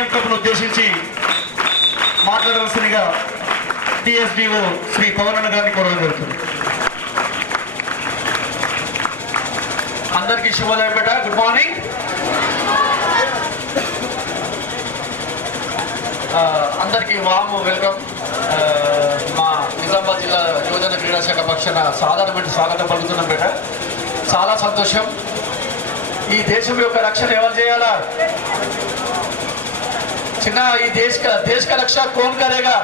CM కప్ను ఉద్దేశించి మాట్లాడవలసిందిగా టీఎస్డీఓ శ్రీ పవన్ గారిని కోరడం జరుగుతుంది. అందరికీ శుభోదయం బేట, గుడ్ మార్నింగ్. అందరికీ వామ్ వెల్కమ్. మా నిజామాబాద్ జిల్లా యువజన క్రీడా శాఖ పక్షాన సాధారణమైన స్వాగతం పలుకుతున్నాం బేట. చాలా సంతోషం. ఈ దేశం యొక్క రక్షణ ఎవరు చేయాలా? చిన్న ఈ దేశ का रक्षा कौन करेगा?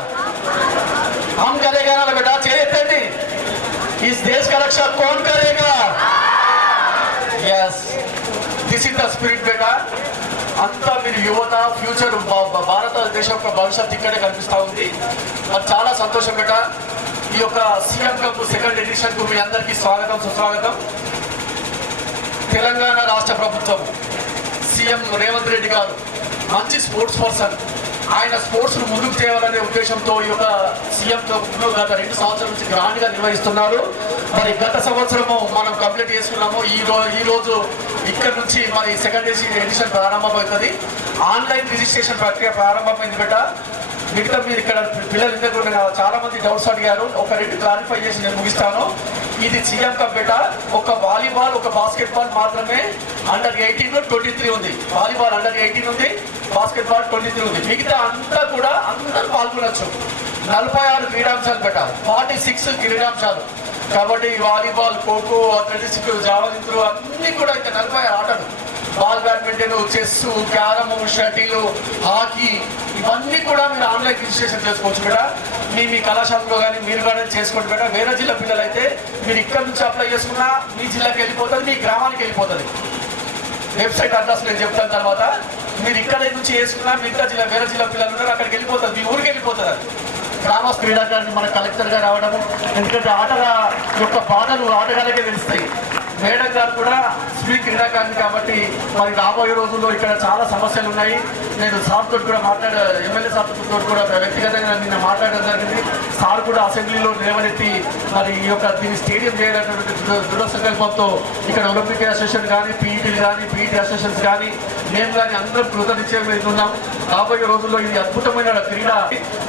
हम करेगा ना बेटा, చేయొద్దండి. इस देश का रक्षा कौन करेगा? Yes, this is the spirit बेटा. అంతా మీరు యువత, ఫ్యూచర్, భారతదేశం యొక్క భవిష్యత్తు ఇక్కడే కనిపిస్తూ ఉంది. మరి చాలా సంతోషం బేట. ఈ యొక్క సీఎం కప్ సెకండ్ ఎడిషన్కు మీ అందరికీ స్వాగతం, సుస్వాగతం. తెలంగాణ రాష్ట్ర ప్రభుత్వం సీఎం రేవంత్ రెడ్డి గారు మంచి స్పోర్ట్స్ పర్సన్. ఆయన స్పోర్ట్స్ను ముందుకు చేయాలనే ఉద్దేశంతో ఈ యొక్క సీఎం కప్ను గత 2 సంవత్సరాల నుంచి గ్రాండ్గా నిర్వహిస్తున్నారు. మరి గత సంవత్సరము మనం కంప్లీట్ చేసుకున్నాము. ఈ రోజు ఇక్కడ నుంచి మరి సెకండ్ ఎడిషన్ ప్రారంభమవుతుంది. ఆన్లైన్ రిజిస్ట్రేషన్ ప్రక్రియ ప్రారంభమైంది బేట. మిగతా మీరు ఇక్కడ పిల్లలు దగ్గర చాలా మంది డౌట్స్ అడిగారు. ఒక 2 క్లారిఫై చేసి నేను ముగిస్తాను. ఇది సీఎం కప్ బేట. ఒక వాలీబాల్, ఒక బాస్కెట్బాల్ మాత్రమే అండర్ 18 23 ఉంది. వాలీబాల్ అండర్ 18 ఉంది, బాస్కెట్బాల్ 23 ఉంది. మిగతా అంతా కూడా అందరూ పాల్గొనొచ్చు. 46 క్రీడాంశాలు బేట, 46 క్రీడాంశాలు. Kabaddi, volleyball, kho kho, athletics, javelin throw అన్నీ కూడా ఇంకా 46 ఆటలు. Ball badminton, chess, carrom, shuttle, hockey ఇవన్నీ కూడా మీరు ఆన్లైన్ రిజిస్ట్రేషన్ చేసుకోవచ్చు బేట. మీ కళాశాలలో కానీ మీరు కానీ చేసుకోండి బేట. వేరే జిల్లా పిల్లలు అయితే మీరు ఇక్కడ నుంచి అప్లై చేసుకున్నా మీ జిల్లాకి వెళ్ళిపోతుంది, మీ గ్రామానికి వెళ్ళిపోతుంది. వెబ్సైట్ అడ్రస్ నేను చెప్తాను తర్వాత. మీరు ఇక్కడ నుంచి చేసుకున్నా మిగతా జిల్లా వేరే జిల్లా పిల్లలు ఉన్నారు, అక్కడికి వెళ్ళిపోతుంది, మీ ఊరికి వెళ్ళిపోతుంది. అది గ్రామ క్రీడాకారిని మన కలెక్టర్గా రావడము, ఎందుకంటే ఆటల యొక్క బాధలు ఆటగాళ్ళకే తెలుస్తాయి. మేడం గారు కూడా స్వీట్ క్రీడాకారిణి కాబట్టి మరి రాబోయే రోజుల్లో ఇక్కడ చాలా సమస్యలు ఉన్నాయి. నేను సార్తో కూడా ఎమ్మెల్యే సార్తో కూడా వ్యక్తిగతంగా నిన్న మాట్లాడడం జరిగింది. సార్ కూడా అసెంబ్లీలో లేవనెత్తి మరి ఈ యొక్క దీన్ని స్టేడియం చేయాలనేటువంటి దృఢ సంకల్పంతో ఇక్కడ ఒలింపిక్ అసోసియేషన్ కానీ, పీఈటీలు కానీ, పీఈటీ అసోసియేషన్స్ కానీ, మేము కానీ అందరం కృతనిశ్చయం ఉన్నాం. రాబోయే రోజుల్లో ఇది అద్భుతమైన క్రీడా.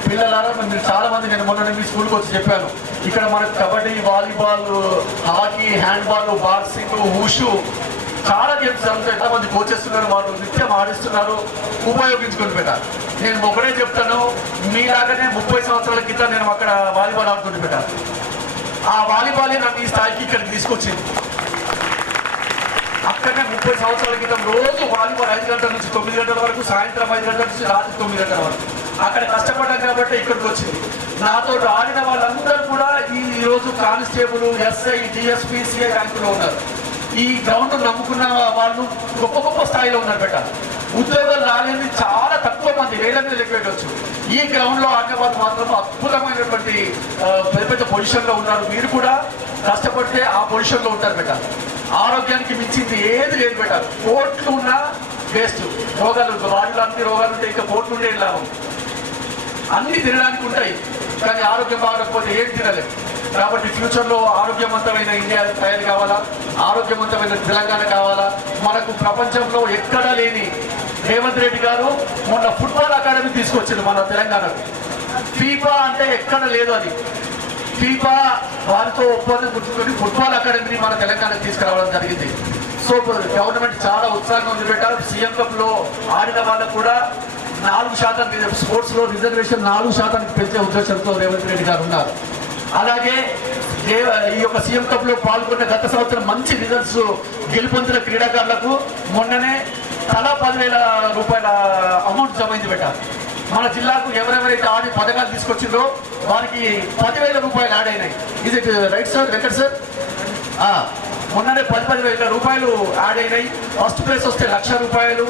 పిల్లలారా మీరు చాలా మంది, నేను మొన్న మీ స్కూల్కి వచ్చి చెప్పాను, ఇక్కడ మనకు kabaddi, volleyball, hockey, handball, boxing, wushu చాలా గేమ్స్ జరుగుతాయి. ఎంతమంది కోచెస్ ఉన్నారు, వాళ్ళు నిత్యం ఆడిస్తున్నారు. ఉపయోగించుకొని పెట్టారు. నేను ఒకటే చెప్తాను, మీలాగానే 30 సంవత్సరాల క్రితం నేను అక్కడ వాలీబాల్ ఆడుతుంటే పెట్టాను. ఆ వాలీబాలే నన్ను ఈ స్థాయికి ఇక్కడికి తీసుకొచ్చింది. అక్కడనే 30 సంవత్సరాల క్రితం రోజు వాలీబాల్ 5 గంటల నుంచి 9 గంటల వరకు, సాయంత్రం 5 గంటల నుంచి రాత్రి 9 గంటల వరకు అక్కడ కష్టపడ్డాం కాబట్టి ఇక్కడికి వచ్చింది. నాతో ఆడిన వాళ్ళందరూ కూడా ఈ రోజు కానిస్టేబుల్, ఎస్ఐ, డిఎస్పీ, సిఐ ర్యాంకులో ఉన్నారు. ఈ గ్రౌండ్ నమ్ముకున్న వాళ్ళు గొప్ప గొప్ప స్థాయిలో ఉన్నారు బెట. ఉద్యోగాలు రాలేని చాలా తక్కువ మంది, వేల మీద లెక్క పెట్టవచ్చు. ఈ గ్రౌండ్లో ఆడిన వాళ్ళు మాత్రం అద్భుతమైనటువంటి పెద్ద పెద్ద పొజిషన్లో ఉన్నారు. మీరు కూడా కష్టపడితే ఆ పొజిషన్లో ఉంటారు బెట. ఆరోగ్యానికి మించింది ఏది లేదు బెట. కోట్లు ఉన్నా వేస్ట్. రోగాలు, వాటిలో అన్ని రోగాలు ఉంటాయి, ఇంకా కోట్లు ఉండే లాభం. అన్ని తినడానికి ఉంటాయి, కానీ ఆరోగ్యం బాగలేకపోతే ఏం తినలేము. కాబట్టి ఫ్యూచర్లో ఆరోగ్యవంతమైన ఇండియా తయారు కావాలా, ఆరోగ్యవంతమైన తెలంగాణ కావాలా. మనకు ప్రపంచంలో ఎక్కడా లేని రేవంత్ రెడ్డి గారు మొన్న ఫుట్బాల్ అకాడమీ తీసుకొచ్చింది మన తెలంగాణకు. ఫీఫా అంటే ఎక్కడ లేదు. అది ఫీఫా వారితో ఒప్పందం గుర్తుకొని ఫుట్బాల్ అకాడమీని మన తెలంగాణకు తీసుకురావడం జరిగింది. సో గవర్నమెంట్ చాలా ఉత్సాహంగా ఉంది పెట్టారు. సీఎం కప్లో ఆడిన వాళ్ళకు కూడా 4% స్పోర్ట్స్లో రిజర్వేషన్ 4% పెంచే ఉద్దేశంతో రేవంత్ రెడ్డి గారు ఉన్నారు. అలాగే ఈ యొక్క సీఎం కప్లో పాల్గొన్న గత సంవత్సరం మంచి రిజల్ట్స్ గెలుపొందిన క్రీడాకారులకు మొన్ననే తలా 10,000 రూపాయల అమౌంట్ జమైంది పెట్టారు. మన జిల్లాకు ఎవరెవరైతే ఆడి పథకాలు తీసుకొచ్చిందో వారికి 10,000 రూపాయలు యాడ్ అయినాయి. ఇది రైట్ సార్, వెంకట్ సార్? మొన్ననే 10,000 రూపాయలు యాడ్ అయినాయి. ఫస్ట్ ప్లేస్ వస్తే 1,00,000 రూపాయలు,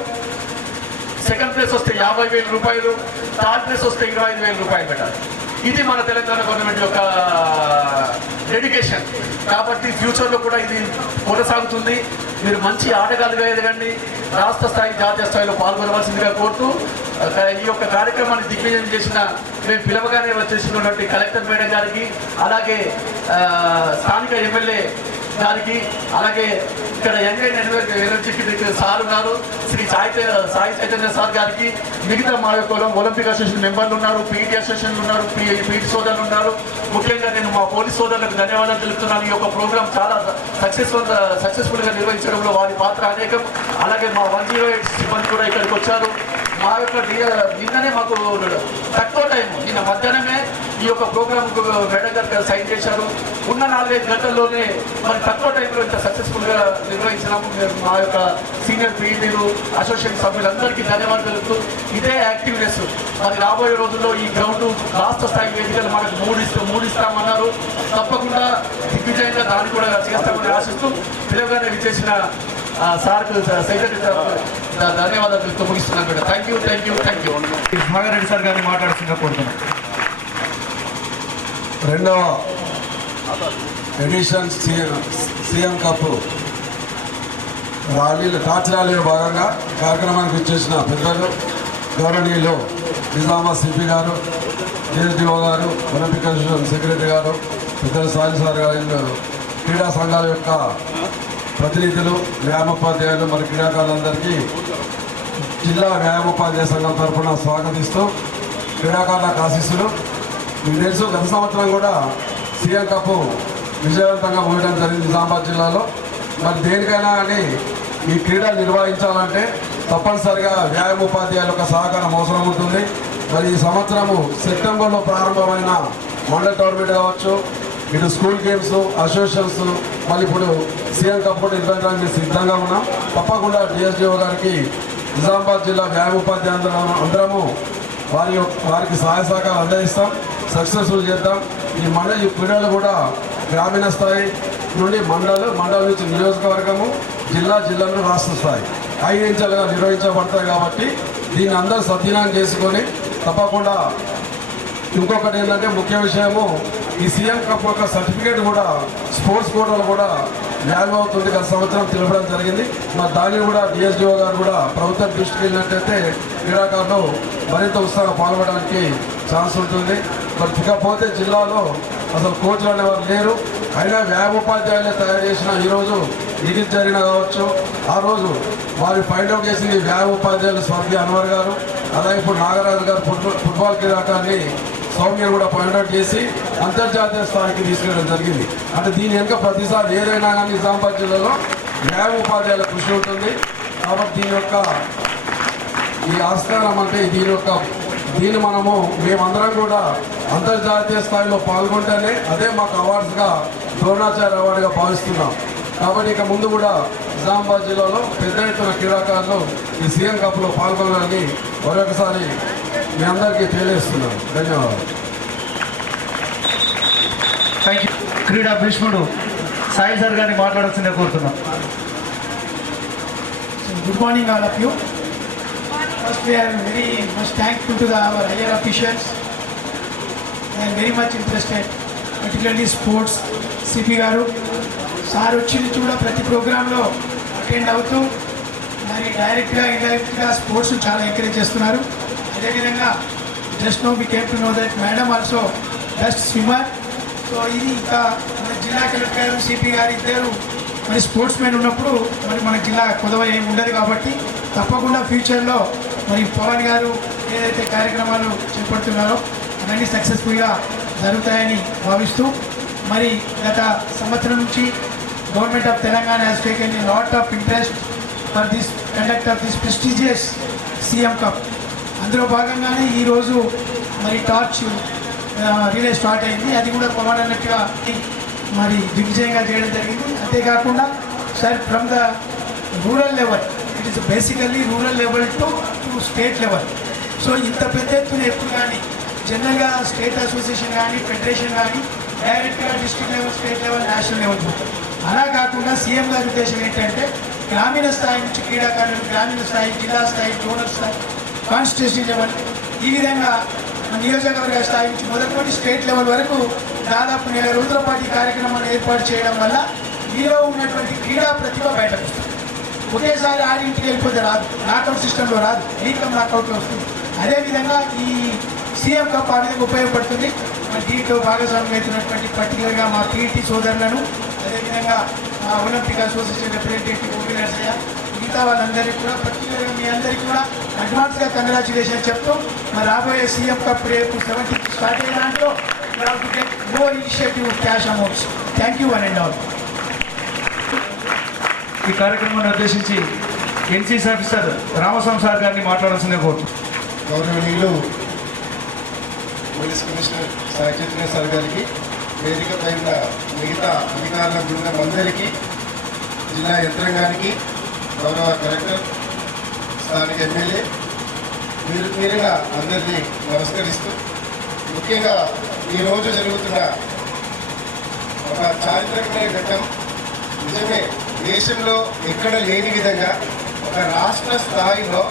సెకండ్ ప్లేస్ వస్తే 50,000 రూపాయలు, థర్డ్ ప్లేస్ వస్తే 25,000 రూపాయలు పెట్టాలి. ఇది మన తెలంగాణ గవర్నమెంట్ యొక్క డెడికేషన్. కాబట్టి ఫ్యూచర్లో కూడా ఇది కొనసాగుతుంది. మీరు మంచి ఆటగాళ్ళుగా ఎదగండి, రాష్ట్ర స్థాయి, జాతీయ స్థాయిలో పాల్గొనవలసిందిగా కోరుతూ ఈ యొక్క కార్యక్రమాన్ని దిగ్విజయం చేసిన, మేము పిలవగానే వచ్చేసినటువంటి కలెక్టర్ మేడం గారికి, అలాగే స్థానిక ఎమ్మెల్యే గారికి, అలాగే ఇక్కడ యంగ్ అండ్ ఎనర్జెటిక్ సార్ ఉన్నారు శ్రీ సాయి చైతన్య సార్ గారికి, మిగతా మా యొక్క ఒలింపిక్ అసోసియేషన్ మెంబర్లు ఉన్నారు, పీటీ అసోసియేషన్లు ఉన్నారు, పీటీ సోదరులు ఉన్నారు. ముఖ్యంగా నేను మా పోలీస్ సోదరులకు ధన్యవాదాలు తెలుపుతున్నాను. ఈ యొక్క ప్రోగ్రామ్ చాలా సక్సెస్ఫుల్గా నిర్వహించడంలో వారి పాత్ర అనేకం. అలాగే మా 108 సిబ్బంది కూడా ఇక్కడికి వచ్చారు. మా యొక్క నిన్ననే మాకు తక్కువ టైం, నిన్న మధ్యాహ్నమే ఈ యొక్క ప్రోగ్రామ్ మేడం గారు సైన్ చేశారు. ఉన్న 4-5 గంటల్లోనే మరి తక్కువ టైంలో ఇంత సక్సెస్ఫుల్గా నిర్వహించినాము. మా యొక్క సీనియర్ పీఈటీలు, అసోసియేషన్ సభ్యులందరికీ ధన్యవాదాలు తెలుపుతూ ఇదే యాక్టివ్నెస్ మరి రాబోయే రోజుల్లో ఈ గ్రౌండ్ రాష్ట్ర స్థాయి వేదికలు మనకు మూడు ఇస్తామన్నారు. తప్పకుండా దిగ్విజయంగా దాన్ని కూడా చేస్తామని ఆశిస్తూ పిలవగానే విచ్చేసిన సార్కు సెక్రటరీ సార్ ధన్యవాదాలు తెలుపుతూ ముగిస్తున్నాను madam. Thank you. Bhagareddy sir గారిని మాట్లాడుతున్నా కోరుతున్నాను. రెండవ ఎడిషన్ సీఎం కప్ టార్చ్ ర్యాలీలో భాగంగా కార్యక్రమానికి వచ్చేసిన పెద్దలు గౌరవనీయులు నిజామాబాద్ సిపి గారు, డిఎస్డిఓ గారు, ఒలింపిక్ అసోసియేషన్ సెక్రటరీ గారు, పెద్దలు సాయి సార్ గారు, క్రీడా సంఘాల యొక్క ప్రతినిధులు, వ్యాయామోపాధ్యాయులు, మరి క్రీడాకారులందరికీ జిల్లా వ్యాయామోపాధ్యాయ సంఘం తరఫున స్వాగతిస్తూ క్రీడాకారులకు ఆశీస్సులు. మీకు తెలుసు, గత సంవత్సరం కూడా సీఎం కప్ విజయవంతంగా ముగియడం జరిగింది నిజామాబాద్ జిల్లాలో. మరి దేనికైనా కానీ ఈ క్రీడలు నిర్వహించాలంటే తప్పనిసరిగా వ్యాయామోపాధ్యాయుల యొక్క సహకారం అవసరం ఉంటుంది. మరి ఈ సంవత్సరము సెప్టెంబర్లో ప్రారంభమైన మండల టోర్నమెంట్ కావచ్చు, ఇటు స్కూల్ గేమ్స్, అసోసియేషన్స్, మళ్ళీ ఇప్పుడు సీఎం కప్ కూడా నిర్వహించడానికి మేము సిద్ధంగా ఉన్నాం. తప్పకుండా డిఎస్డిఓ గారికి, నిజామాబాద్ జిల్లా వ్యాయామోపాధ్యాయులు అందరము వారికి సహాయ సహకారం అందజేస్తాం, సక్సెస్ఫుల్ చేద్దాం. ఈ క్రీడలు కూడా గ్రామీణ స్థాయి నుండి మండలం నుంచి నియోజకవర్గము, జిల్లా నుండి రాష్ట్ర స్థాయి 5 అంచెలుగా నిర్వహించబడతాయి. కాబట్టి దీన్ని అందరూ సద్వినియోగం చేసుకొని తప్పకుండా. ఇంకొకటి ఏంటంటే ముఖ్య విషయము, ఈ సీఎం కప్ యొక్క సర్టిఫికేట్ కూడా స్పోర్ట్స్ కోటాలు కూడా వాల్యూ అవుతుంది. గత సంవత్సరం తెలపడం జరిగింది. మరి దానిని కూడా డిఎస్డిఓ గారు కూడా ప్రభుత్వం దృష్టికి వెళ్ళినట్టయితే క్రీడాకారులు మరింత ఉత్సాహంగా పాల్గొనడానికి ఛాన్స్ ఉంటుంది. మరి ఇకపోతే జిల్లాలో అసలు కోచ్లు అనేవారు లేరు. అయినా వ్యాయామోపాధ్యాయులే తయారు చేసిన ఈరోజు నిగిత్ జరిగిన కావచ్చు, ఆ రోజు వారి ఫైండ్ అవుట్ చేసింది వ్యాయామోపాధ్యాయులు స్వర్గీయ అన్వర్ గారు. అలాగే ఇప్పుడు నాగరాజు గారు ఫుట్బాల్ క్రీడాకారుని సౌమ్యం కూడా పాయింట్ అవుట్ చేసి అంతర్జాతీయ స్థాయికి తీసుకెళ్ళడం జరిగింది. అంటే దీని వెనుక ప్రతిసారి ఏదైనా కానీ నిజామాబాద్ జిల్లాలో వ్యాయామోపాధ్యాయుల కృషి ఉంటుంది. కాబట్టి ఈ ఆస్కారం అంటే దీన్ని మేమందరం కూడా అంతర్జాతీయ స్థాయిలో పాల్గొంటేనే అదే మాకు అవార్డ్స్గా ద్రోణాచార్య అవార్డుగా భావిస్తున్నాం. కాబట్టి ఇక ముందు కూడా నిజామాబాద్ జిల్లాలో పెద్ద ఎత్తున క్రీడాకారులు ఈ సీఎం కప్లో పాల్గొనాలని మరొకసారి మీ అందరికీ తెలియజేస్తున్నాను. ధన్యవాదాలు. Thank you. క్రీడా భీష్ముడు సాయి సార్ గారిని మాట్లాడాల్సిందే కోరుతున్నాం. Good morning all of you. First we are very much thankful to our higher officials. I am very much interested, particularly sports. CP గారు సార్ వచ్చి నుంచి కూడా ప్రతి ప్రోగ్రాంలో అటెండ్ అవుతూ మరి డైరెక్ట్గా ఇండైరెక్ట్గా స్పోర్ట్స్ చాలా ఎంకరేజ్ చేస్తున్నారు. అదేవిధంగా just know we came to know that madam also best swimmer. So ఇది ఇంకా మన జిల్లా కలెక్టర్ గారు, సిపి గారు ఇద్దరు మరి స్పోర్ట్స్ మెన్ ఉన్నప్పుడు మరి మన జిల్లా కొదవ ఏమి ఉండదు. కాబట్టి తప్పకుండా ఫ్యూచర్లో మరి పవన్ గారు ఏదైతే కార్యక్రమాలు చేపడుతున్నారో అవన్నీ సక్సెస్ఫుల్గా జరుగుతాయని భావిస్తూ, మరి గత సంవత్సరం నుంచి government of Telangana has taken a lot of interest for this conduct of this prestigious CM cup. అందులో భాగంగానే ఈరోజు మరి టార్చ్ రిలే స్టార్ట్ అయింది. అది కూడా పవన్ అన్నట్టుగా మరి దిగ్విజయంగా చేయడం జరిగింది. అంతేకాకుండా sir from the rural level, it is basically rural level to state level. So ఇంత పెద్ద ఎత్తున ఎప్పుడు కానీ జనరల్గా స్టేట్ అసోసియేషన్ కానీ ఫెడరేషన్ కానీ డైరెక్ట్గా district level, state level, national level పోతారు. అలా కాకుండా సీఎం గారి ఉద్దేశం ఏంటంటే గ్రామీణ స్థాయి నుంచి క్రీడాకారులు గ్రామీణ స్థాయి, జిల్లా స్థాయి, జోనల్ స్థాయి, కాన్స్టిట్యూన్సీ లెవెల్, ఈ విధంగా నియోజకవర్గ స్థాయి నుంచి మొదలుకొని స్టేట్ లెవెల్ వరకు దాదాపు 4 రోజుల పాటు ఈ కార్యక్రమాన్ని ఏర్పాటు చేయడం వల్ల మీలో ఉన్నటువంటి క్రీడా ప్రతిభ బయటకు వస్తుంది. ఒకేసారి ఆడింటికి వెళ్ళిపోతే రాదు, నాకౌట్ సిస్టంలో రాదు, నీకం నాకౌట్లో వస్తుంది. అదేవిధంగా ఈ సీఎం కప్ అనేది ఉపయోగపడుతుంది. దీంట్లో భాగస్వామ్యం అవుతున్నటువంటి పర్టికులర్గా మా పీఈటీ సోదరులను, అదేవిధంగా మా Olympic association representative OP Narsaiah, మిగతా వాళ్ళందరికీ కూడా పర్టికులర్గా మీ అందరికీ కూడా అడ్వాన్స్గా కంగ్రాచులేషన్ చెప్తూ మరి రాబోయే సీఎం కప్ రేపు 70 స్టార్ట్ అయ్యే దాంట్లో more initiative cash amounts. Thank you one and all. ఈ కార్యక్రమాన్ని ఉద్దేశించి ఎన్సీసీ ఆఫీసర్ రామస్వామి సార్ గారిని మాట్లాడాల్సిందే కోరుతున్నాను. గౌరవనీయులు police commissioner Sai Chaitanya sir గారికి, వేదిక పైన మిగతా అధికారుల బృందం అందరికీ, జిల్లా యంత్రాంగానికి, గౌరవ కలెక్టర్, స్థానిక ఎమ్మెల్యే, మీరుగా అందరినీ నమస్కరిస్తూ, ముఖ్యంగా ఈరోజు జరుగుతున్న ఒక చారిత్రకమైన ఘట్టం. నిజమే, దేశంలో ఎక్కడ లేని విధంగా ఒక రాష్ట్ర స్థాయిలో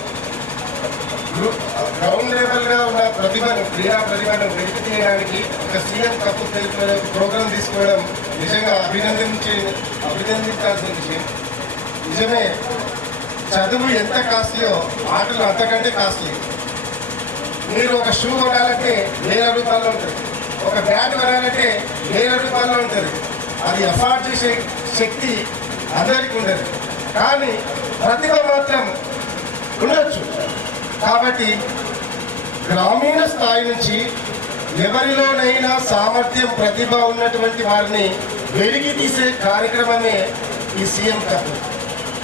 గ్రౌండ్ లెవెల్గా ఉన్న ప్రతిభను, క్రీడా ప్రతిభను వెలికి తీయడానికి ఒక సీఎం కప్పు ప్రోగ్రాం తీసుకోవడం నిజంగా అభినందించాల్సిన విషయం. నిజమే, చదువు ఎంత కాస్ట్లీయో ఆటలు అంతకంటే కాస్ట్లీ. మీరు ఒక షూ కొనాలంటే 1000 రూపాయలు ఉంటుంది, ఒక బ్యాట్ కొనాలంటే 1000 రూపాయలు ఉంటుంది. అది అఫోర్డ్ చేసే శక్తి అందరికీ ఉండదు, కానీ ప్రతిభ మాత్రం ఉండొచ్చు. కాబట్టి గ్రామీణ స్థాయి నుంచి ఎవరిలోనైనా సామర్థ్యం, ప్రతిభ ఉన్నటువంటి వారిని వెలికి తీసే కార్యక్రమమే ఈ సీఎం కప్.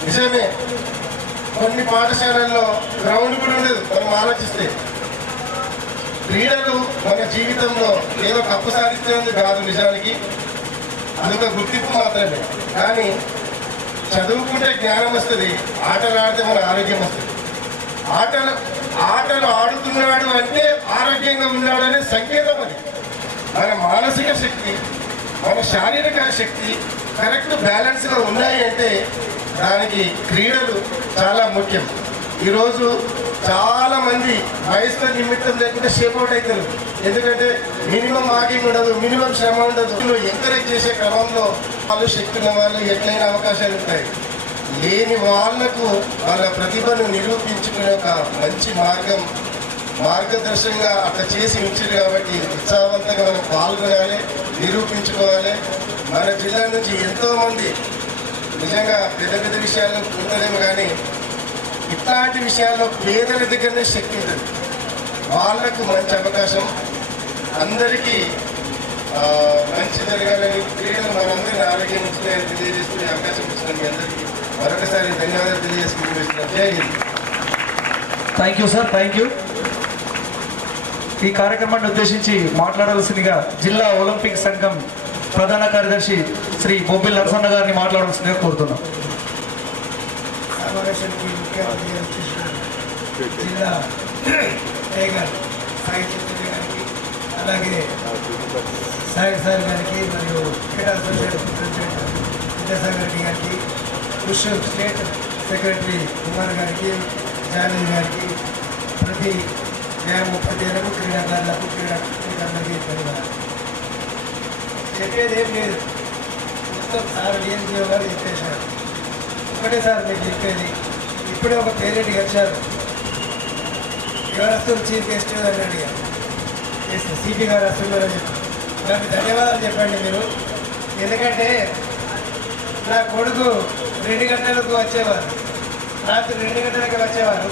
నిజమే, కొన్ని పాఠశాలల్లో గ్రౌండ్ కూడా ఉండదు. మనం ఆలోచిస్తే క్రీడలు మన జీవితంలో ఏదో కప్పు సాధించేది కాదు, నిజానికి అదొక గుర్తింపు మాత్రమే. కానీ చదువుకుంటే జ్ఞానం వస్తుంది, ఆటలు ఆడితే మన ఆరోగ్యం వస్తుంది. ఆటలు ఆడుతున్నాడు అంటే ఆరోగ్యంగా ఉన్నాడు అనే సంకేతం. అది మన మానసిక శక్తి, మన శారీరక శక్తి కరెక్ట్ బ్యాలెన్స్గా ఉన్నాయి అంటే దానికి క్రీడలు చాలా ముఖ్యం. ఈరోజు చాలామంది వయసులో నిమిత్తం లేకుండా షేప్ అవుట్ అవుతారు. ఎందుకంటే మినిమం వాకింగ్ ఉండదు, మినిమం శ్రమ ఉండదు. ఎంకరేజ్ చేసే క్రమంలో వాళ్ళు శక్తి ఉన్న వాళ్ళు ఎట్లయినా అవకాశాలు ఉంటాయి. లేని వాళ్లకు వాళ్ళ ప్రతిభను నిరూపించుకునే ఒక మంచి మార్గదర్శనంగా అట్లా చేసి ఉంచారు. కాబట్టి ఉత్సాహవంతంగా మనం పాల్గొనాలి, నిరూపించుకోవాలి. మన జిల్లా నుంచి ఎంతోమంది నిజంగా పెద్ద పెద్ద విషయాల్లో ఉంటలేము, కానీ ఇట్లాంటి విషయాల్లో పేదల దగ్గరనే శక్తి ఉంటుంది. వాళ్లకు మంచి అవకాశం, అందరికీ మంచి జరగాలని, క్రీడలు మనందరినీ ఆరోగ్యం ఉంచుతాయని తెలియజేస్తూ అవకాశం ఇచ్చిన మీ అందరికీ మరొకసారి ధన్యవాదాలు తెలియజేసుకుంటున్నాను. జై Hind. Thank you sir, thank you. ఈ కార్యక్రమాన్ని ఉద్దేశించి మాట్లాడాల్సిందిగా జిల్లా ఒలింపిక్ సంఘం ప్రధాన కార్యదర్శి శ్రీ బొబ్బిల్ నరసన్న గారిని మాట్లాడాల్సిందిగా కోరుతున్నాం. సమావేశానికి ముఖ్య అతిథిగా వచ్చేసిన జిల్లా టైగర్ సాయి చైతన్య గారికి, అలాగే సాయి సార్ గారికి, మరియు క్రీడా అసోసియేషన్ ప్రెసిడెంట్ విద్యాసాగర్ గారికి, పుష్ స్టేట్ సెక్రటరీ కుమార్ గారికి, జావేద్ గారికి, ప్రతి న్యాయోపాధ్యాయులకు, క్రీడాకారులకు, క్రీడాకారులకి ధన్యవాదాలు. చెప్పేది ఏం లేదు, మొత్తం సార్ డిఎన్జిఓ గారు చెప్పేశారు. ఒకటే సార్ మీకు చెప్పేది, ఇప్పుడే ఒక పేరెంట్ వచ్చారు, ఎవరు వస్తారు చీఫ్ గెస్ట్ అని అడిగారు. సిపి గారు వస్తున్నారు అని చెప్పారు. దానికి ధన్యవాదాలు చెప్పండి మీరు. ఎందుకంటే నా కొడుకు 2 గంటలకు వచ్చేవారు, రాత్రి 2 గంటలకి వచ్చేవారు,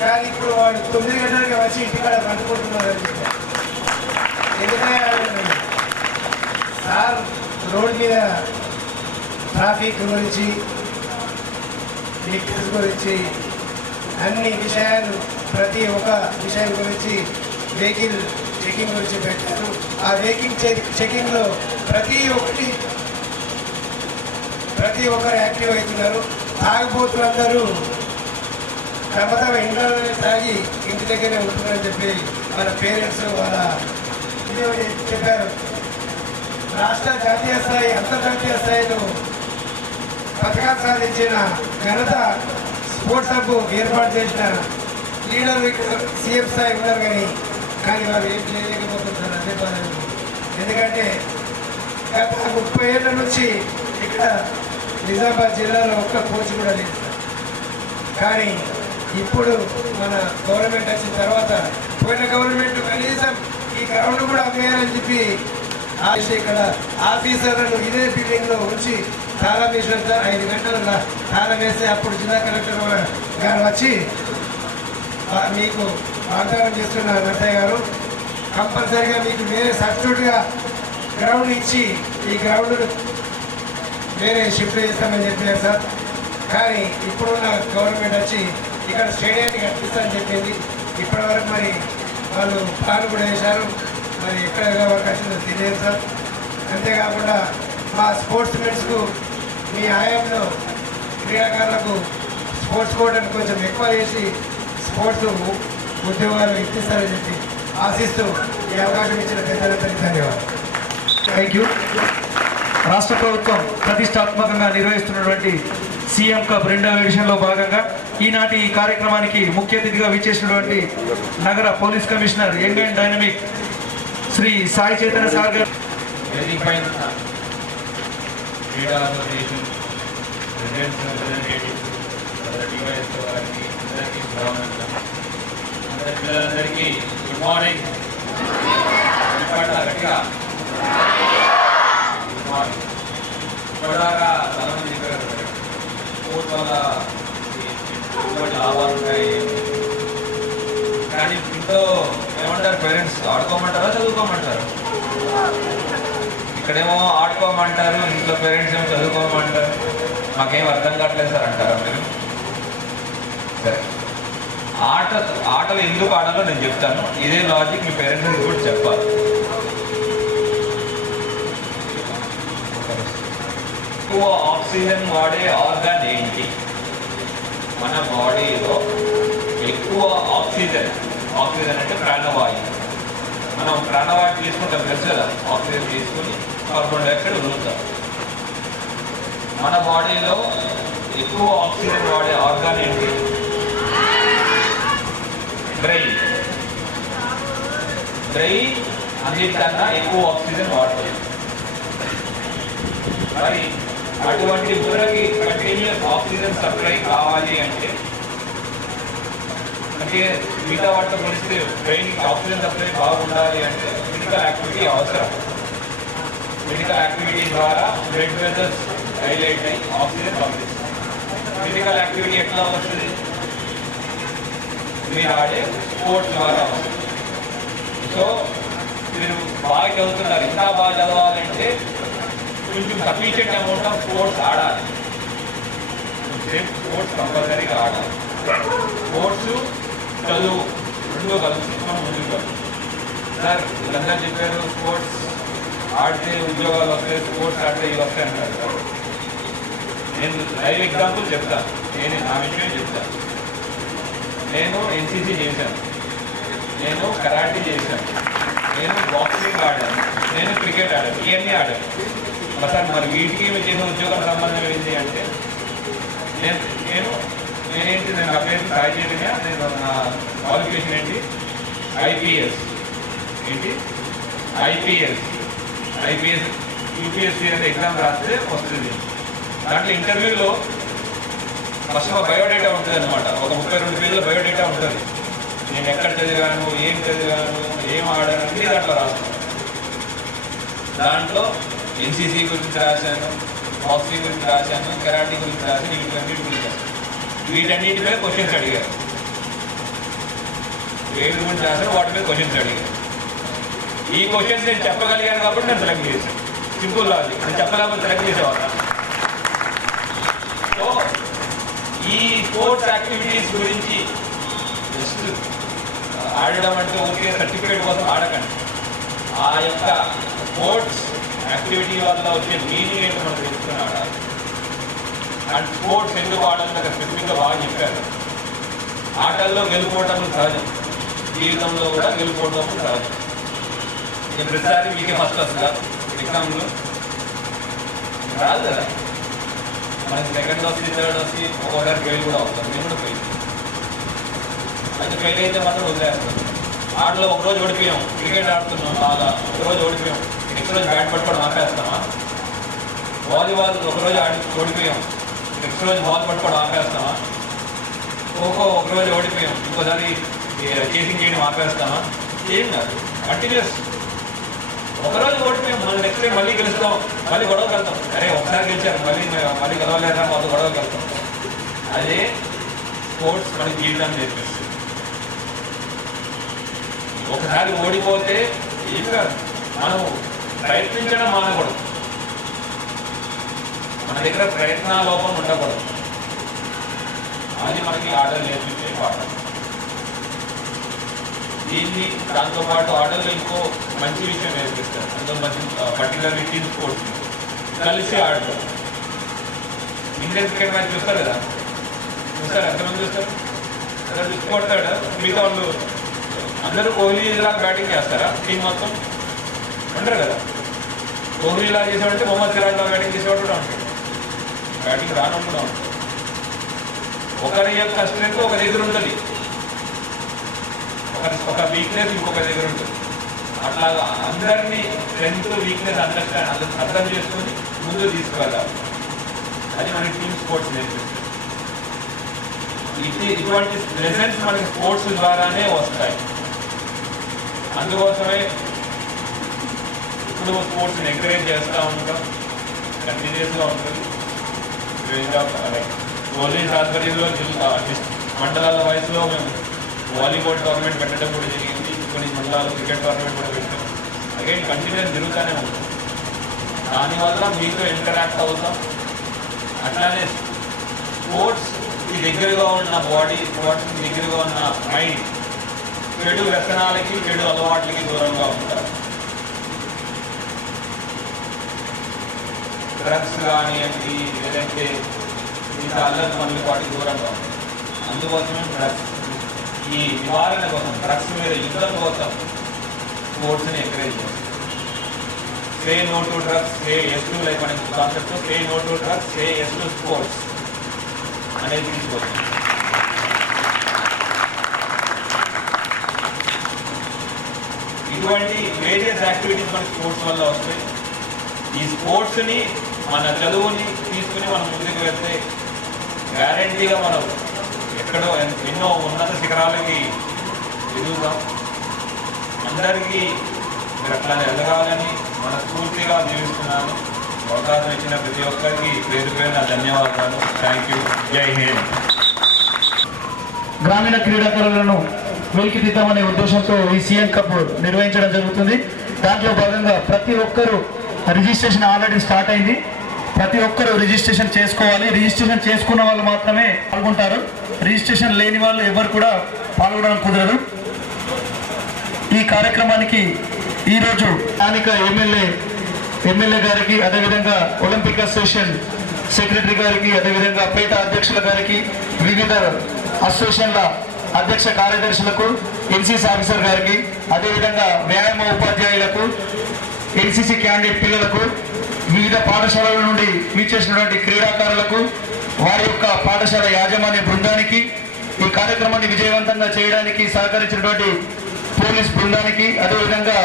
కానీ ఇప్పుడు వాడు 9 గంటలకి వచ్చి ఇంటికాడ పండుకుంటున్నారు అని చెప్పారు. ఎందుకంటే సార్ రోడ్ మీద ట్రాఫిక్ గురించి, వెహికల్స్ గురించి, అన్ని విషయాలు, ప్రతి ఒక్క విషయం గురించి వెహికల్ చెకింగ్ గురించి పెట్టారు. ఆ వెహికల్ చెకింగ్లో ప్రతి ఒక్కరు యాక్టివ్ అవుతున్నారు. తాగుబోతులందరూ తమ ఇంట్లోనే తాగి ఇంటి దగ్గరే ఉంటున్నారని చెప్పి వాళ్ళ పేరెంట్స్ వాళ్ళ చెప్పారు. రాష్ట్ర జాతీయ స్థాయి, అంతర్జాతీయ స్థాయిలో పథకాలు సాధించిన ఘనత స్పోర్ట్స్ హబ్ ఏర్పాటు చేసిన లీడర్ ఇక్కడ సీఎం స్థాయి ఉన్నారు, కానీ వారు ఏం చేయలేకపోతున్నారు. అదే బాధ. ఎందుకంటే గత 30 ఏళ్ళ నుంచి ఇక్కడ నిజామాబాద్ జిల్లాలో ఒక్క కోచ్ కూడా లేదు. కానీ ఇప్పుడు మన గవర్నమెంట్ వచ్చిన తర్వాత, పోయిన గవర్నమెంట్ కనీసం ఈ గ్రౌండ్ కూడా అమ్మేయాలని చెప్పి ఇక్కడ ఆఫీసర్లను ఇదే బిల్డింగ్లో ఉంచి తాళం వేసినాం సార్. 5 గంటల తాళం వేస్తే అప్పుడు జిల్లా కలెక్టర్ గారు వచ్చి మీకు వాగ్దానం చేస్తున్నారు నర్సయ్య గారు, కంపల్సరీగా మీకు వేరే సబ్స్టిట్యూట్గా గ్రౌండ్ ఇచ్చి ఈ గ్రౌండ్ వేరే షిఫ్ట్ చేస్తామని చెప్పారు సార్. కానీ ఇప్పుడున్న గవర్నమెంట్ వచ్చి ఇక్కడ స్టేడియాన్ని కట్టిస్తామని చెప్పింది. ఇప్పటి వరకు మరి వాళ్ళు ప్లాన్ కూడా వేశారు, మరి ఎక్కడ వరకు వచ్చిందో తెలియదు సార్. అంతేకాకుండా మా స్పోర్ట్స్ మెన్స్కు మీ హయాంలో క్రీడాకారులకు స్పోర్ట్స్ కోటాను కొంచెం ఎక్కువ చేసి స్పోర్ట్స్ ఉద్యోగాలు ఇప్పిస్తారని చెప్పి ఆశిస్తూ ఈ అవకాశం ఇచ్చిన పెద్దలందరికీ ధన్యవాదాలు. Thank you. రాష్ట్ర ప్రభుత్వం ప్రతిష్టాత్మకంగా నిర్వహిస్తున్నటువంటి సీఎం కప్ 2వ ఎడిషన్లో భాగంగా ఈనాటి ఈ కార్యక్రమానికి ముఖ్య అతిథిగా విచ్చేసినటువంటి నగర police commissioner young and dynamic Shri Sai Chaitanya sir గారు, వేదిక పైన క్రీడా అసోసియేషన్ ప్రెసిడెంట్స్ రిప్రజెంటేటివ్స్ డివైఎస్ఓ గారికి అందరికీ అందరి పిల్లలందరికీ గుడ్ మార్నింగ్. గట్టిగా గుడ్ మార్నింగ్. ఇప్పటిదాకా చాలామంది చెప్పారు స్పోర్ట్స్ వల్ల ఎటువంటి లాభాలు ఉంటాయి, కానీ ఇంట్లో ఏమంటారు పేరెంట్స్, ఆడుకోమంటారా చదువుకోమంటారు? ఇక్కడేమో ఆడుకోమంటారు, ఇంట్లో పేరెంట్స్ ఏమో చదువుకోమంటారు. మాకేం అర్థం కావట్లేదు సార్ అంటారా మీరు? సరే, ఆటలు ఎందుకు ఆడాలో నేను చెప్తాను. ఇదే లాజిక్ మీ పేరెంట్స్కి కూడా చెప్పాలి. ఎక్కువ ఆక్సిజన్ వాడే ఆర్గాన్ ఏంటి? మన బాడీలో ఎక్కువ ఆక్సిజన్ అంటే ప్రాణవాయువు. మనం ప్రాణవాయువు తీసుకుంటాం తెలుసు కదా, ఆక్సిజన్ తీసుకుని కార్బన్ డైఆక్సైడ్ వదులుతాం. మన బాడీలో ఎక్కువ ఆక్సిజన్ వాడే ఆర్గాన్ ఏంటి? బ్రెయిన్. అన్నిటికన్నా ఎక్కువ ఆక్సిజన్ వాడుతుంది. మరి అటువంటి బుర్రకి కంటిన్యూస్ ఆక్సిజన్ సప్లై కావాలి అంటే మిగతా వాటితో పోలిస్తే బ్రెయిన్కి ఆక్సిజన్ సప్లై బాగుండాలి అంటే ఫిజికల్ యాక్టివిటీ అవసరం. ఫిజికల్ యాక్టివిటీ ద్వారా బ్లడ్ వెసల్స్ డైలైట్ అయ్యి ఆక్సిజన్ పంపిస్తుంది. ఫిజికల్ యాక్టివిటీ ఎట్లా వస్తుంది? మీరు ఆడే స్పోర్ట్స్ ద్వారా వస్తుంది. సో మీరు బాగా చదువుతున్నారు, ఇంకా బాగా చదవాలంటే కొంచెం సఫిషియెంట్ అమౌంట్ ఆఫ్ స్పోర్ట్స్ ఆడాలి. స్పోర్ట్స్ కంపల్సరీగా ఆడాలి. స్పోర్ట్స్ చదువు రెండు కలిసి మనం ముందుకు వెళ్తాం. సార్ వీళ్ళందరూ చెప్పారు స్పోర్ట్స్ ఆడితే ఉద్యోగాలు వస్తాయి, స్పోర్ట్స్ ఆడితే ఇవి వస్తాయి అంటారు సార్. నేను లైవ్ ఎగ్జాంపుల్ చెప్తాను, నేను నా విషయం చెప్తాను. నేను ఎన్సీసీ చేశాను, నేను కరాటే చేశాను, నేను బాక్సింగ్ ఆడాను, నేను క్రికెట్ ఆడాను, ఇవన్నీ ఆడాను. సార్ మరి వీటికి మీరు చేసిన ఉద్యోగం సంబంధం ఏంటి అంటే నేనేంటి, నేను నా పేరు సాయి చైతన్య, నేను నా క్వాలిఫికేషన్ ఏంటి ఐపీఎస్ యూపీఎస్సీ అనే ఎగ్జామ్ రాస్తే వస్తుంది. దాంట్లో ఇంటర్వ్యూలో ఫస్ట్ ఒక బయోడేటా ఉంటుంది అనమాట. ఒక 32 పేజీల బయోడేటా ఉంటుంది. నేను ఎక్కడ చదివాను, ఏం చదివాను, ఏం ఆడాను అన్నీ దాంట్లో రాస్తాను. దాంట్లో ఎన్సీసీ గురించి రాశాను, బాక్సింగ్ గురించి రాశాను, కరాటే గురించి రాశాను, వీటన్నిటి గురించి రాశాను. వీటన్నిటిపై క్వశ్చన్స్ అడిగారు. వేటి గురించి రాశారు, వాటిపై క్వశ్చన్స్ అడిగారు. ఈ క్వశ్చన్స్ నేను చెప్పగలిగాను కాబట్టి నేను సెలెక్ట్ చేశాను. Simple logic. నేను చెప్పలేకపోతే సెలెక్ట్ చేసేవాళ్ళ. సో ఈ స్పోర్ట్స్ యాక్టివిటీస్ గురించి జస్ట్ ఆడడం అంటే ఓకే సర్టిఫికేట్ కోసం ఆడకండి. ఆ యొక్క స్పోర్ట్స్ యాక్టివిటీ వల్ల వచ్చే మీనింగ్ ఏంటో మనం తెలుసుకుని ఆడాలి. అండ్ స్పోర్ట్స్ ఎందుకు ఆడాలని నాకు స్పెసిఫిక్గా బాగా చెప్పారు. ఆటల్లో గెలుపోవటం సహజం, జీవితంలో కూడా గెలుపోవటం సహజం. నేను ప్రతిసారి మీకే ఫస్ట్ వస్తుందా ఎగ్జామ్లో? రాదు కదా, మనకి సెకండ్ వస్తుంది, థర్డ్ వస్తుంది, ఒక్కొక్కసారి ఫెయిల్ కూడా అవుతాం. నేను కూడా ఫెయిల్ అయితే ఫెయిల్ అయితే మాత్రం వదిలేస్తాం. ఆటలో ఒకరోజు ఓడిపోయాం, క్రికెట్ ఆడుతున్నాం బాగా, ఒకరోజు ఓడిపోయాం, నెక్స్ట్ రోజు బ్యాట్ పట్టుకోవడం ఆపేస్తామా? వాలీబాల్ ఒకరోజు ఓడిపోయాం, నెక్స్ట్ రోజు బాల్ పట్టుకోవడం ఆపేస్తామా? ఖోఖో ఒకరోజు ఓడిపోయాం, ఇంకోసారి చేసింగ్ చేయడం ఆపేస్తామా? ఏం కాదు. కంటిన్యూస్. ఒకరోజు ఓడిపోయాం, మళ్ళీ నెక్స్ట్ టైం మళ్ళీ గెలుస్తాం, మళ్ళీ గొడవకి వెళ్తాం. అరే ఒకసారి గెలిచారు, మళ్ళీ గెలవలేరా, మాకు గొడవకి వెళ్తాం. అదే స్పోర్ట్స్ మనకి జీవితాన్ని నేర్పిస్తుంది. ఒకసారి ఓడిపోతే ఏం కాదు, మనం ప్రయత్నించడం మానకూడదు, మన దగ్గర ప్రయత్నాలోపం ఉండకూడదు. అది మనకి ఆటలు నేర్పించే పాఠం. దీన్ని దాంతోపాటు ఆటల్లో ఇంకో మంచి విషయం నేర్పిస్తారు. అందులో మంచి పర్టికులర్లీ టీమ్ స్పోర్ట్స్ కలిసి ఆడతారు. ఇండియన్ క్రికెట్ మ్యాచ్ చూస్తారు కదా, చూస్తారు ఎంతమంది చూస్తారు? అక్కడ చూసుకొడతాడు, మిగతా వాళ్ళు అందరూ కోహ్లీ ఇలా బ్యాటింగ్ చేస్తారా? టీం మొత్తం అంటారు కదా, కోహ్లీ ఇలా చేసేవాడంటే మొహమ్మద్ సిరాజ్ ఇలా బ్యాటింగ్ చేసేవాడు కూడా ఉంటాడు, బ్యాటింగ్ రావడం కూడా ఉంటుంది. ఒకరి యొక్క స్ట్రెంత్ ఒక దగ్గర ఉంటుంది, ఒక వీక్నెస్ ఇంకొక దగ్గర ఉంటుంది. అట్లాగా అందరినీ స్ట్రెంత్ వీక్నెస్ అర్థం చేసుకొని ముందు తీసుకువెళ్ళాలి. అది మనకి టీమ్ స్పోర్ట్స్ నేర్పిస్తుంది. ఇటువంటి లెసన్స్ మనకి స్పోర్ట్స్ ద్వారానే వస్తాయి. అందుకోసమే ఇప్పుడు స్పోర్ట్స్ని ఎంకరేజ్ చేస్తూ ఉంటాం, కంటిన్యూస్గా ఉంటుంది. పోలీస్ ఆధ్వర్యంలో మండలాల వయసులో మేము వాలీబాల్ టోర్నమెంట్ పెట్టడం కూడా జరిగింది. కొన్ని మండలాలు క్రికెట్ టోర్నమెంట్ కూడా పెట్టాం. అగైన్ కంటిన్యూస్ జరుగుతూనే ఉంటుంది. దానివల్ల మీతో ఇంటరాక్ట్ అవుతాం. అట్లానే స్పోర్ట్స్కి దగ్గరగా ఉన్న బాడీ, స్పోర్ట్స్కి దగ్గరగా ఉన్న మైండ్ చెడు వ్యసనాలకి, చెడు అలవాట్లకి దూరంగా ఉంటారు. డ్రగ్స్ కానివ్వండి, లేదంటే మిగతా అల్లరి పనులు వాటికి దూరంగా ఉంటారు. అందుకోసమే డ్రగ్స్ ఈ నివారణ కోసం, డ్రగ్స్ మీద యుద్ధం కోసం స్పోర్ట్స్ని ఎంకరేజ్ చేస్తారు. Say no to drugs, say yes to life అనే concept, say no to drugs, say yes to sports అనేది తీసుకొచ్చింది. ఇటువంటి వేరియస్ యాక్టివిటీస్ మనకి స్పోర్ట్స్ వల్ల వస్తాయి. ఈ స్పోర్ట్స్ని మన చదువుని తీసుకుని మనం ముందుకు వెళ్తే గ్యారంటీగా మనం ఎక్కడో ఎన్నో ఉన్నత శిఖరాలకి ఎదుగుతాం. అందరికీ మీరు అట్లానే ఎదగాలని మనస్ఫూర్తిగా జీవిస్తున్నాను. అవకాశం ఇచ్చిన ప్రతి ఒక్కరికి పేరు పేరున ధన్యవాదాలు. Thank you. జై హింద్. గ్రామీణ క్రీడాకారులను వెలికితీద్దామనే ఉద్దేశంతో ఈ సీఎం కప్ నిర్వహించడం జరుగుతుంది. దాంట్లో భాగంగా ప్రతి ఒక్కరూ రిజిస్ట్రేషన్ ఆల్రెడీ స్టార్ట్ అయింది. ప్రతి ఒక్కరూ రిజిస్ట్రేషన్ చేసుకోవాలి. రిజిస్ట్రేషన్ చేసుకున్న వాళ్ళు మాత్రమే పాల్గొంటారు. రిజిస్ట్రేషన్ లేని వాళ్ళు ఎవరు కూడా పాల్గొనడం కుదరదు. ఈ కార్యక్రమానికి ఈరోజు స్థానిక ఎమ్మెల్యే గారికి, అదేవిధంగా ఒలింపిక్ అసోసియేషన్ సెక్రటరీ గారికి, అదేవిధంగా పేట అధ్యక్షుల గారికి, వివిధ అసోసియేషన్ల అధ్యక్ష కార్యదర్శులకు, ఎన్సీసీ ఆఫీసర్ గారికి, అదేవిధంగా వ్యాయామ ఉపాధ్యాయులకు, ఎన్సీసీ క్యాండిడేట్ పిల్లలకు, వివిధ పాఠశాలల నుండి వీచేసినటువంటి క్రీడాకారులకు, వారి యొక్క పాఠశాల యాజమాన్య బృందానికి, ఈ కార్యక్రమాన్ని విజయవంతంగా చేయడానికి సహకరించినటువంటి పోలీస్ బృందానికి, అదేవిధంగా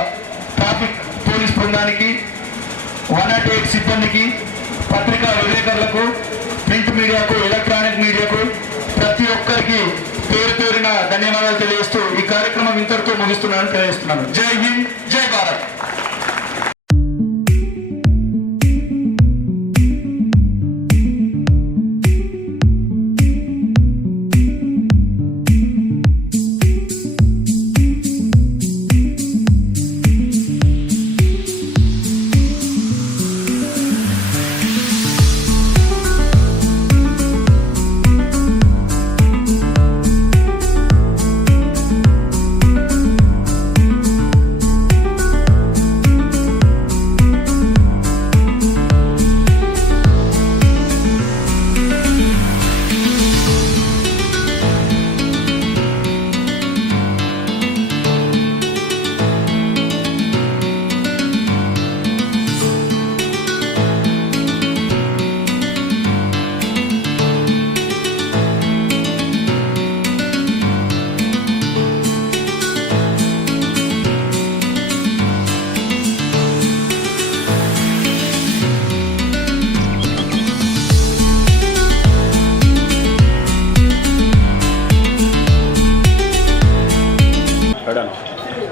ట్రాఫిక్ పోలీస్ బృందానికి, 108 సిబ్బందికి, పత్రికా విలేకరులకు, ప్రింట్ మీడియాకు, ఎలక్ట్రానిక్ మీడియాకు, ప్రతి ఒక్కరికి పేరు పేరున ధన్యవాదాలు తెలియజేస్తూ ఈ కార్యక్రమం ఇంతటితో ముగిస్తున్నానని తెలియజేస్తున్నాను. జై హింద్, జై భారత్.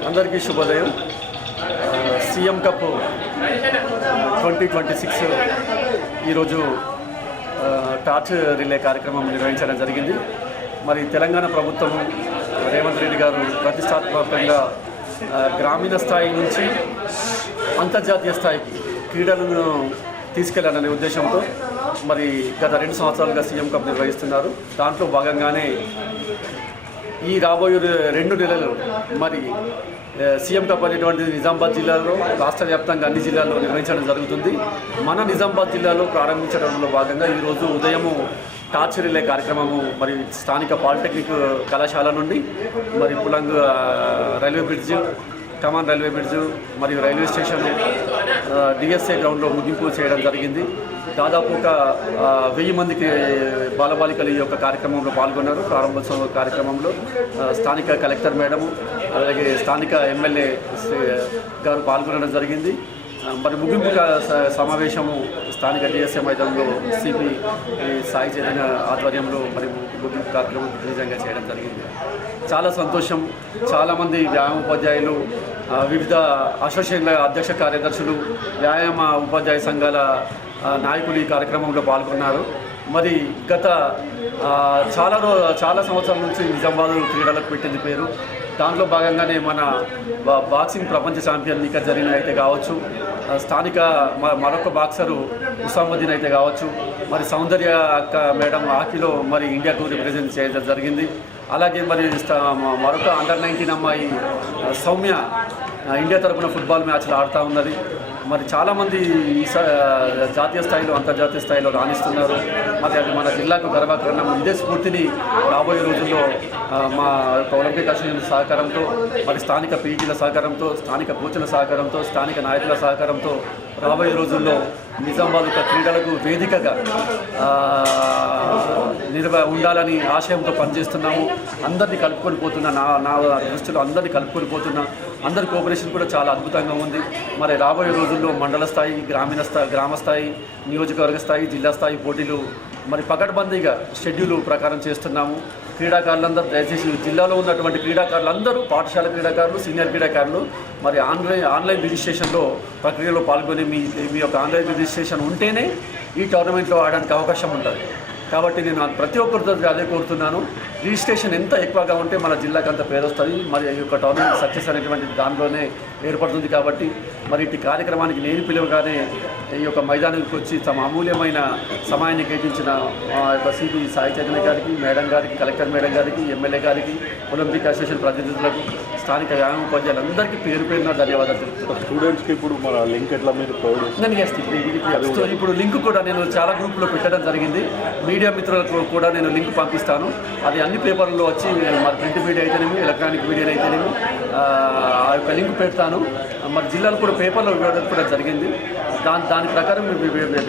అందరికీ శుభోదయం. కప్ 2026 ఈరోజు టార్చ్ రిలే కార్యక్రమం నిర్వహించడం జరిగింది. మరి తెలంగాణ ప్రభుత్వం రేవంత్ రెడ్డి గారు ప్రతిష్టాత్మకంగా గ్రామీణ స్థాయి నుంచి అంతర్జాతీయ స్థాయికి క్రీడలను తీసుకెళ్లాలనే ఉద్దేశంతో మరి గత 2 సంవత్సరాలుగా సీఎం కప్ నిర్వహిస్తున్నారు. దాంట్లో భాగంగానే ఈ రాబోయే 2 నెలలు మరి సీఎం కప్ అనేటువంటి నిజామాబాద్ జిల్లాలో రాష్ట్ర వ్యాప్తంగా అన్ని జిల్లాల్లో నిర్వహించడం జరుగుతుంది. మన నిజామాబాద్ జిల్లాలో ప్రారంభించడంలో భాగంగా ఈరోజు ఉదయము టార్చ్ రిలే కార్యక్రమము మరి స్థానిక పాలిటెక్నిక్ కళాశాల నుండి మరి పులంగ్ రైల్వే బ్రిడ్జ్, కమాన్ రైల్వే బ్రిడ్జ్ మరియు రైల్వే స్టేషన్ డిఎస్ఏ గ్రౌండ్లో ముగింపు చేయడం జరిగింది. దాదాపు ఒక 1000 మందికి బాలబాలికలు ఈ యొక్క కార్యక్రమంలో పాల్గొన్నారు. ప్రారంభోత్సవ కార్యక్రమంలో స్థానిక కలెక్టర్ మేడము అలాగే స్థానిక ఎమ్మెల్యే గారు పాల్గొనడం జరిగింది. మరి ముగింపు సమావేశము స్థానిక డిఎస్ఏ మైదానంలో సిపి సాయి చైతన్య ఆధ్వర్యంలో మరి ముగింపు కార్యక్రమం నిజంగా చేయడం జరిగింది. చాలా సంతోషం. చాలామంది వ్యాయామ ఉపాధ్యాయులు, వివిధ అసోసియేషన్ల అధ్యక్ష కార్యదర్శులు, వ్యాయామ ఉపాధ్యాయ సంఘాల నాయకులు ఈ కార్యక్రమంలో పాల్గొన్నారు. మరి గత చాలా సంవత్సరాల నుంచి నిజామాబాద్ క్రీడలకు పెట్టింది పేరు. దాంట్లో భాగంగానే మన బాక్సింగ్ ప్రపంచ ఛాంపియన్ ఇక్కడ జరిగిన అయితే కావచ్చు, స్థానిక మరొక బాక్సరు ఉసాముద్దీన్ అయితే కావచ్చు, మరి సౌందర్య అక్క మేడం హాకీలో మరి ఇండియాకు రిప్రజెంట్ చేయడం జరిగింది. అలాగే మరి మరొక అండర్-19 అమ్మాయి సౌమ్య ఇండియా తరపున ఫుట్బాల్ మ్యాచ్లు ఆడుతూ ఉన్నది. మరి చాలామంది జాతీయ స్థాయిలో అంతర్జాతీయ స్థాయిలో రాణిస్తున్నారు. మరి అది మన జిల్లాకు గర్వకారణం. ఇదే స్ఫూర్తిని రాబోయే రోజుల్లో మా ఒలింపిక్ అసోసియేషన్ సహకారంతో మరి స్థానిక పీఈటీల సహకారంతో, స్థానిక కోచ్ల సహకారంతో, స్థానిక నాయకుల సహకారంతో రాబోయే రోజుల్లో నిజామాబాద్ యొక్క క్రీడలకు వేదికగా ఉండాలని ఆశయంతో పనిచేస్తున్నాము. అందరినీ కలుపుకొని పోతున్నా, నా దృష్టిలో అందరినీ కలుపుకొని పోతున్నా. అందరి కోఆపరేషన్ కూడా చాలా అద్భుతంగా ఉంది. మరి రాబోయే రోజుల్లో మండల స్థాయి, గ్రామ స్థాయి, నియోజకవర్గ స్థాయి, జిల్లా స్థాయి పోటీలు మరి పకడ్బందీగా షెడ్యూల్ ప్రకారం చేస్తున్నాము. క్రీడాకారులందరూ దయచేసి జిల్లాలో ఉన్నటువంటి క్రీడాకారులందరూ, పాఠశాల క్రీడాకారులు, సీనియర్ క్రీడాకారులు మరి ఆన్లైన్ రిజిస్ట్రేషన్లో ప్రక్రియలో పాల్గొని మీ యొక్క ఆన్లైన్ రిజిస్ట్రేషన్ ఉంటేనే ఈ టోర్నమెంట్లో ఆడడానికి అవకాశం ఉంటుంది. కాబట్టి నేను ప్రతి ఒక్కరితో అదే కోరుతున్నాను. రిజిస్ట్రేషన్ ఎంత ఎక్కువగా ఉంటే మన జిల్లాకు అంత పేరు వస్తుంది. మరి ఈ యొక్క టోర్నమెంట్ సక్సెస్ అనేటువంటి దానిలోనే ఏర్పడుతుంది. కాబట్టి మరి ఇటు కార్యక్రమానికి నేను పిలువగానే ఈ యొక్క మైదానానికి వచ్చి తమ అమూల్యమైన సమయాన్ని కేటాయించిన యొక్క సిపి సాయి చైతన్య గారికి, మేడం గారికి, కలెక్టర్ మేడం గారికి, ఎమ్మెల్యే గారికి, ఒలింపిక్ అసోసియేషన్ ప్రతినిధులకు, స్థానిక వ్యాయామ ఉపాధ్యాయులందరికీ పేరు పేరున ధన్యవాదాలు తెలుపుతున్నాను. స్టూడెంట్స్కి ఇప్పుడు మన లింక్ ఎట్లా మీరు ప్రొవైడ్ ఇప్పుడు లింక్ కూడా నేను చాలా గ్రూప్లో పెట్టడం జరిగింది. మీడియా మిత్రులకు కూడా నేను లింక్ పంపిస్తాను. అది అన్ని పేపర్లలో వచ్చి మరి ప్రింట్ మీడియా అయితేనేమి, ఎలక్ట్రానిక్ మీడియా అయితేనేమి ఆ యొక్క లింక్ పెడతాను. మరి జిల్లాలో కూడా పేపర్లో ఇవ్వడం కూడా జరిగింది. దాని ప్రకారం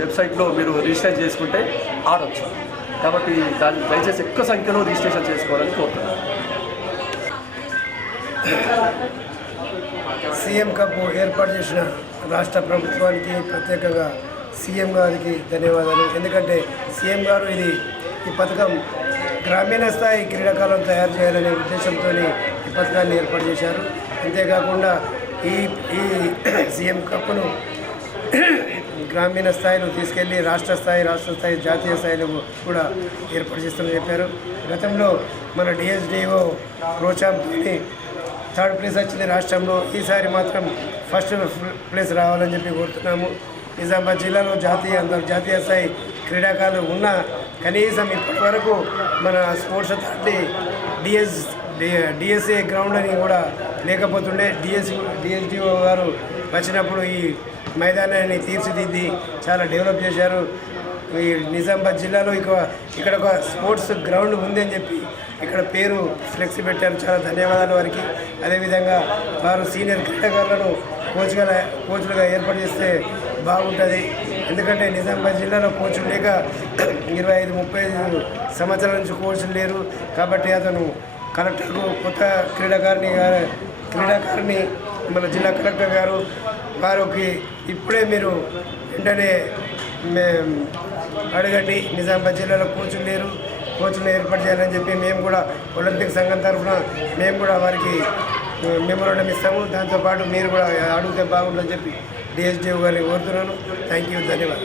వెబ్సైట్లో మీరు రిజిస్టర్ చేసుకుంటే ఆడవచ్చు. కాబట్టి దయచేసి ఎక్కువ సంఖ్యలో రిజిస్ట్రేషన్ చేసుకోవాలని కోరుతున్నాను. సీఎం కప్ ఏర్పాటు చేసిన రాష్ట్ర ప్రభుత్వానికి, ప్రత్యేకంగా సీఎం గారికి ధన్యవాదాలు. ఎందుకంటే సీఎం గారు ఈ పథకం గ్రామీణ స్థాయి క్రీడాకారులను తయారు చేయాలనే ఉద్దేశంతో ఈ పథకాన్ని ఏర్పాటు చేశారు. అంతేకాకుండా ఈ సీఎం కప్ను గ్రామీణ స్థాయిలో తీసుకెళ్ళి రాష్ట్ర స్థాయి, జాతీయ స్థాయిలో కూడా ఏర్పాటు చేస్తామని చెప్పారు. గతంలో మన డిఎస్డిఓ ప్రోత్సాహంతో 3rd ప్లేస్ వచ్చింది రాష్ట్రంలో. ఈసారి మాత్రం ఫస్ట్ ప్లేస్ రావాలని చెప్పి కోరుతున్నాము. నిజామాబాద్ జిల్లాలో జాతీయ, అంతర్జాతీయ స్థాయి క్రీడాకారులు ఉన్న కనీసం ఇప్పటి వరకు మన స్పోర్ట్స్ అథారిటీ డిఎస్ఏ గ్రౌండ్ అని కూడా లేకపోతుండే. డిఎస్డిఓ గారు వచ్చినప్పుడు ఈ మైదానాన్ని తీర్చిదిద్ది చాలా డెవలప్ చేశారు. ఈ నిజామాబాద్ జిల్లాలో ఇక్కడ ఒక స్పోర్ట్స్ గ్రౌండ్ ఉందని చెప్పి ఇక్కడ పేరు ఫ్లెక్సీ పెట్టారు. చాలా ధన్యవాదాలు వారికి. అదేవిధంగా వారు సీనియర్ క్రీడాకారులను కోచ్లుగా ఏర్పాటు చేస్తే బాగుంటుంది. ఎందుకంటే నిజామాబాద్ జిల్లాలో కోచ్లు లేక 25-35 సంవత్సరాల నుంచి కోచ్లు లేరు. కాబట్టి అతను కలెక్టర్కు కొత్త క్రీడాకారిని మన జిల్లా కలెక్టర్ గారు వారికి ఇప్పుడే మీరు వెంటనే అడగండి. నిజామాబాద్ జిల్లాలో కోచ్లు లేరు, కోచ్లు ఏర్పాటు చేయాలని చెప్పి మేము కూడా ఒలింపిక్ సంఘం తరఫున మేము కూడా వారికి మెమోరాండం ఇస్తాము. దాంతోపాటు మీరు కూడా అడిగితే బాగుంటుందని చెప్పి డిఎస్డిఓ గారిని కోరుతున్నాను. థ్యాంక్ యూ, ధన్యవాదాలు.